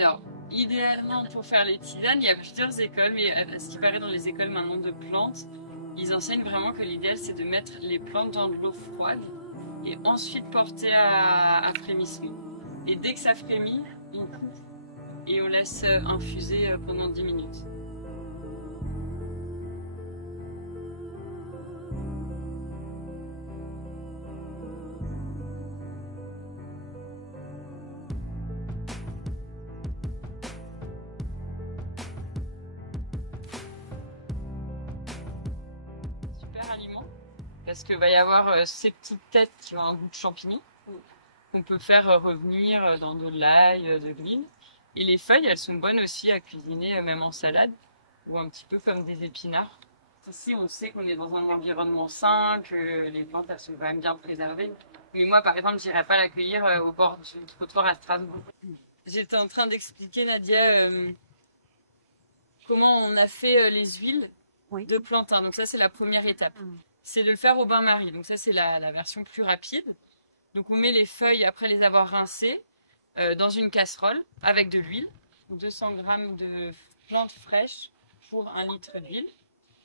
Alors, idéalement, pour faire les tisanes, il y a plusieurs écoles, mais à ce qui paraît dans les écoles maintenant de plantes, ils enseignent vraiment que l'idéal c'est de mettre les plantes dans de l'eau froide et ensuite porter à frémissement. Et dès que ça frémit, on coupe et on laisse infuser pendant 10 minutes. Super aliment parce qu'il va y avoir ces petites têtes qui ont un goût de champignon qu'on peut faire revenir dans de l'ail, de l'huile. Et les feuilles, elles sont bonnes aussi à cuisiner, même en salade, ou un petit peu comme des épinards. Ici, on sait qu'on est dans un environnement sain, que les plantes, elles sont quand même bien préservées. Mais moi, par exemple, j'irais pas l'accueillir au bord du trottoir à Strasbourg. J'étais en train d'expliquer, Nadia, comment on a fait les huiles de plantain. Donc ça, c'est la première étape. C'est de le faire au bain-marie. Donc ça, c'est la version plus rapide. Donc on met les feuilles, après les avoir rincées, dans une casserole avec de l'huile, 200 g de plantes fraîches pour 1 litre d'huile.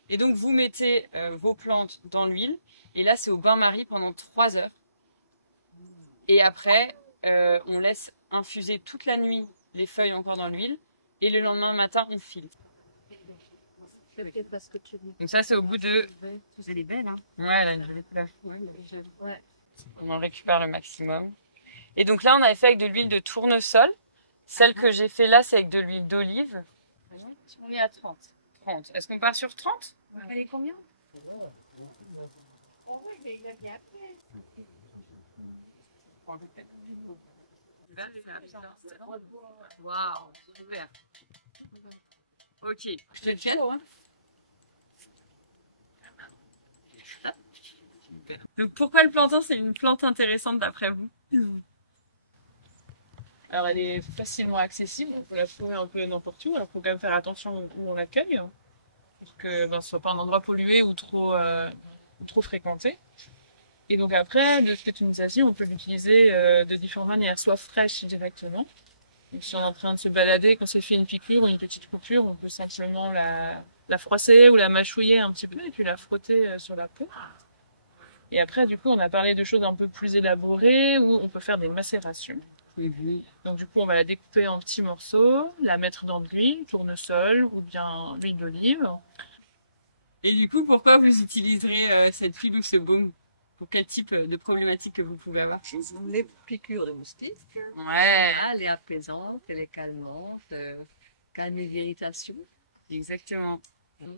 Et donc vous mettez vos plantes dans l'huile, et là c'est au bain-marie pendant 3 heures. Et après, on laisse infuser toute la nuit les feuilles encore dans l'huile, et le lendemain matin on filtre. Donc ça c'est au bout de... Elle est belle, hein? Ouais, elle a une jolie couleur. On en récupère le maximum. Et donc là, on avait fait avec de l'huile de tournesol. Celle que j'ai fait là, c'est avec de l'huile d'olive. On est à 30. 30. Est-ce qu'on part sur 30? Elle est combien? Waouh, super. Ok, je te le tiens. Donc pourquoi le plantain c'est une plante intéressante d'après vous? Alors elle est facilement accessible, on peut la trouver un peu n'importe où, alors il faut quand même faire attention où on l'accueille, pour que ce ne soit pas un endroit pollué ou trop fréquenté. Et donc après, de ce que tu nous as dit, on peut l'utiliser de différentes manières, soit fraîche directement. Donc, si on est en train de se balader, qu'on s'est fait une piqûre ou une petite coupure, on peut simplement la froisser ou la mâchouiller un petit peu et puis la frotter sur la peau. Et après, du coup, on a parlé de choses un peu plus élaborées où on peut faire des macérations. Donc du coup, on va la découper en petits morceaux, la mettre dans de l'huile, tournesol ou bien l'huile d'olive. Et du coup, pourquoi vous utiliserez cette huile ou ce baume? Pour quel type de problématique que vous pouvez avoir? Les piqûres de moustiques. Ouais. Elle est apaisante, elle est calmante, calme les irritations. Exactement.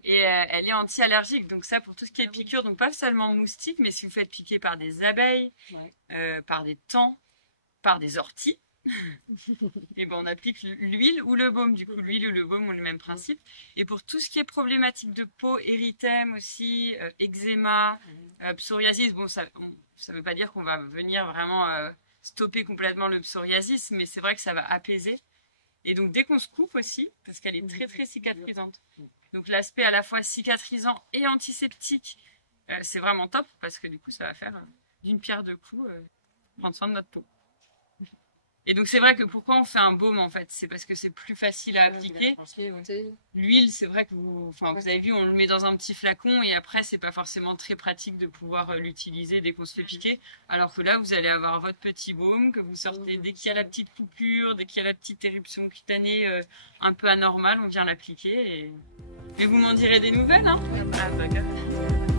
Et elle est anti-allergique, donc ça pour tout ce qui est piqûre, donc pas seulement moustiques, mais si vous faites piquer par des abeilles, par des taons, par des orties, et ben on applique l'huile ou le baume. Du coup, l'huile ou le baume ont le même principe. Et pour tout ce qui est problématique de peau, érythème aussi, eczéma, psoriasis, bon ça veut pas dire qu'on va venir vraiment stopper complètement le psoriasis, mais c'est vrai que ça va apaiser. Et donc dès qu'on se coupe aussi, parce qu'elle est très très cicatrisante. Donc l'aspect à la fois cicatrisant et antiseptique, c'est vraiment top parce que du coup ça va faire d'une pierre deux coups prendre soin de notre peau. Et donc c'est vrai que pourquoi on fait un baume en fait, c'est parce que c'est plus facile à appliquer. L'huile, c'est vrai que vous avez vu, on le met dans un petit flacon et après c'est pas forcément très pratique de pouvoir l'utiliser dès qu'on se fait piquer. Alors que là vous allez avoir votre petit baume que vous sortez dès qu'il y a la petite coupure, dès qu'il y a la petite éruption cutanée un peu anormale, on vient l'appliquer et vous m'en direz des nouvelles, hein. Ah, d'accord.